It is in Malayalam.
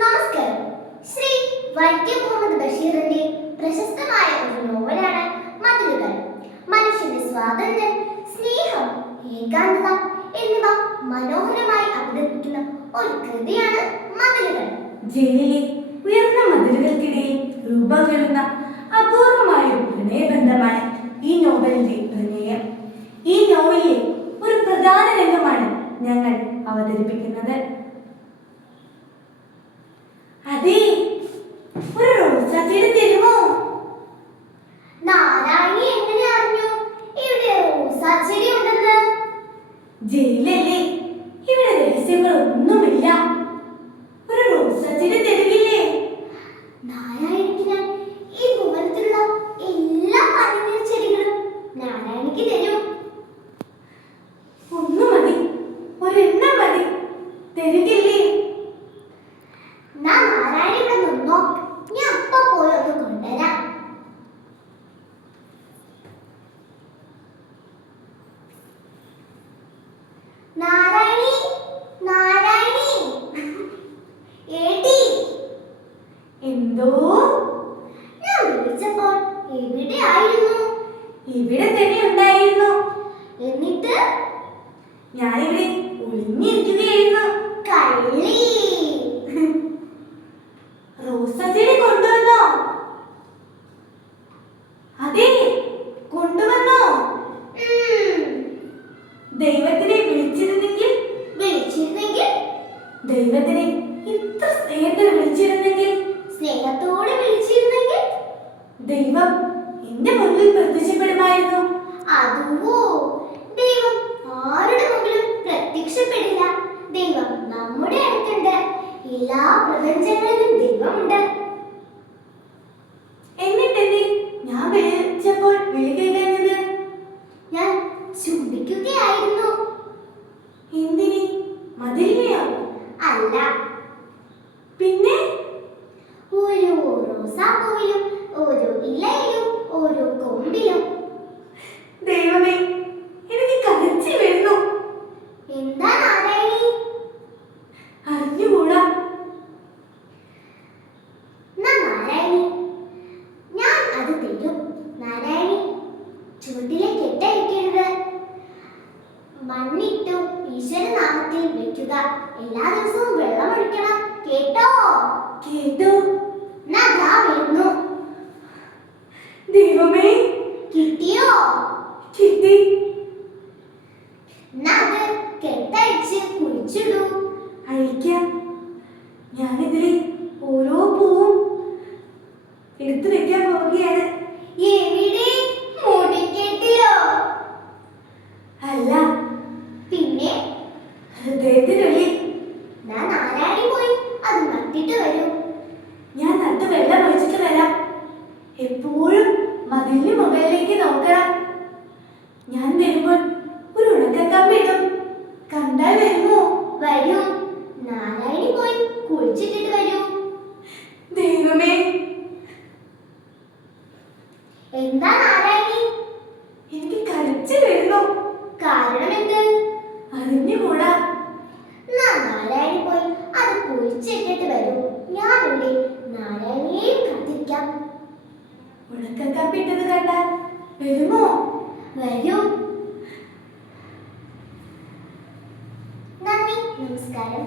നമസ്കാരം. ശ്രീ വൈക്കം മുഹമ്മദ് ബഷീറിന്റെ പ്രശസ്തമായ ഒരു നോവലാണ് മതിലുകൾ. മനുഷ്യന്റെ സ്വാതന്ത്ര്യം, സ്നേഹം, ഏകാന്തത എന്നിവ മനോഹരമായി അവതരിപ്പിക്കുന്ന ഒരു കൃതിയാണ് മതിലുകൾ. ജയിലിലെ ഉയർന്ന മതിലുകൾക്കിടയിൽ രൂപം കൊള്ളുന്ന അപൂർവമായ പ്രണയബന്ധമാണ് ഈ നോവലിന്റെ പ്രമേയം. ഈ നോവലിലെ ഒരു പ്രധാന രംഗമാണ് ഞങ്ങൾ അവതരിപ്പിക്കുന്നത്. അതെ, ഒരു റോസാച്ചെടി തരുമോ? നാരായണി എങ്ങനെ അറിഞ്ഞു ഇവിടെ റോസാച്ചെടി ഉണ്ടെന്ന്? ജയിലല്ലേ, ഇവിടെ രഹസ്യങ്ങളൊന്നുമില്ല. ഒരു റോസാച്ചെടി തരുകില്ലേ? നാരായണിക്ക് ഞാൻ ഈ ഭുവനത്തിലുള്ള എല്ലാ പനിനീർ ചെടികളും നാരായണിക്ക് തരും. ഒന്നു മതി, ഒരെണ്ണം മതി, തരുകില്ലേ? നാരായണി ഇവിടെ നിന്നോ, ഞാൻ അപ്പ പോയി ഒന്ന് കൊണ്ടുവരാം. നാരായണി, നാരായണി, ഏടി. എന്തോ? ഞാൻ വിളിച്ചപ്പോൾ എവിടെയായിരുന്നു? ഇവിടെ തന്നെ ഉണ്ടായിരുന്നു. എന്നിട്ട് ഞാനിവിടെ ഒളിഞ്ഞിരിക്കുകയായിരുന്നു. കള്ളി. റോസാച്ചെടി കൊണ്ടുവന്നോ? അതെ, കൊണ്ടുവന്നോ? ദൈവത്തിനെ വിളിച്ചിരുന്നെങ്കിൽ ദൈവത്തിനെ ഇത്ര സ്നേഹത്തിൽ വിളിച്ചിരുന്നെങ്കിൽ സ്നേഹത്തോടെ വിളിച്ചിരുന്നെങ്കിൽ ദൈവം എന്റെ മുന്നിൽ പ്രത്യക്ഷപ്പെടുമായിരുന്നു. അതുവോ, ദൈവം ആരുടെ മുമ്പിലും പ്രത്യക്ഷപ്പെടില്ല. ദൈവം നമ്മുടെ അടുത്തുണ്ട്. എല്ലാ പ്രപഞ്ചങ്ങളിലും ദൈവമുണ്ട്. എന്നിട്ടെന്തേ ഞാൻ വിളിച്ചപ്പോൾ വിളി കേൾക്കുന്നത്? ഞാൻ ചുംബിക്കുകയായിരുന്നു. എന്തിനി? മതിലിനെയോ? അല്ല, പിന്നെ ഓരോ റോസാപ്പൂവിലും, ഓരോ ഇലയിലും, ഓരോ കൊമ്പിലും. ദൈവമേ, എനിക്ക് കരച്ചിൽ വരുന്നു. എന്താ നാരായണി? അറിഞ്ഞുകൂടാ. നാരായണി, ഞാൻ അത് തരും. നാരായണി, ചുവട്ടിലെ കെട്ടഴിക്കരുത്. മണ്ണിട്ടു ഈശ്വരനാമത്തിൽ വെക്കുക. എല്ലാ ദിവസവും വെള്ളം ഒഴിക്കണം. കേട്ടോ? കേട്ടോ? ദാ വരുന്നു. ദൈവമേ, കിട്ടിയോ? കിട്ടി. അത് കെട്ടഴിച്ച് കുഴിച്ചിടൂ. അഴിക്കാം. ഞാനിതിലെ ഓരോ പൂവും എടുത്തു വെക്കാൻ പോവുകയാണ്. എവിടെ? മുടിക്കെട്ടിലോ? അല്ല, പിന്നെ ഹൃദയത്തിനുള്ളിൽ. നാരായണി പോയി അത് നട്ടിട്ട് വരൂ. ഞാൻ നട്ട് വെള്ളം ഒഴിച്ചിട്ട് വരാം. എപ്പോഴും മതിലിന് മുകളിലേക്ക് നോക്കണം. ഞാൻ വരുമ്പോൾ ഒരു ഉണക്കക്കമ്പിടും. കണ്ടാൽ വരുമോ? വരൂ. നാരായണി പോയി കുഴിച്ചിട്ടിട്ട് വരൂ. ദൈവമേ, എന്താ നാരായണി? എനിക്ക് കരച്ചിൽ വരുന്നു. കാരണം എന്ത്? അറിഞ്ഞുകൂടാ. നാരായണി പോയി അത് കുഴിച്ചിട്ടിട്ട് വരൂ. ഞാനിവിടെ നാരായണിയെയും കാത്തിരിക്കാം. ഉണക്കക്കമ്പിട്ടത് കണ്ടാൽ വരുമോ? വരൂ. നന്ദി, നമസ്കാരം.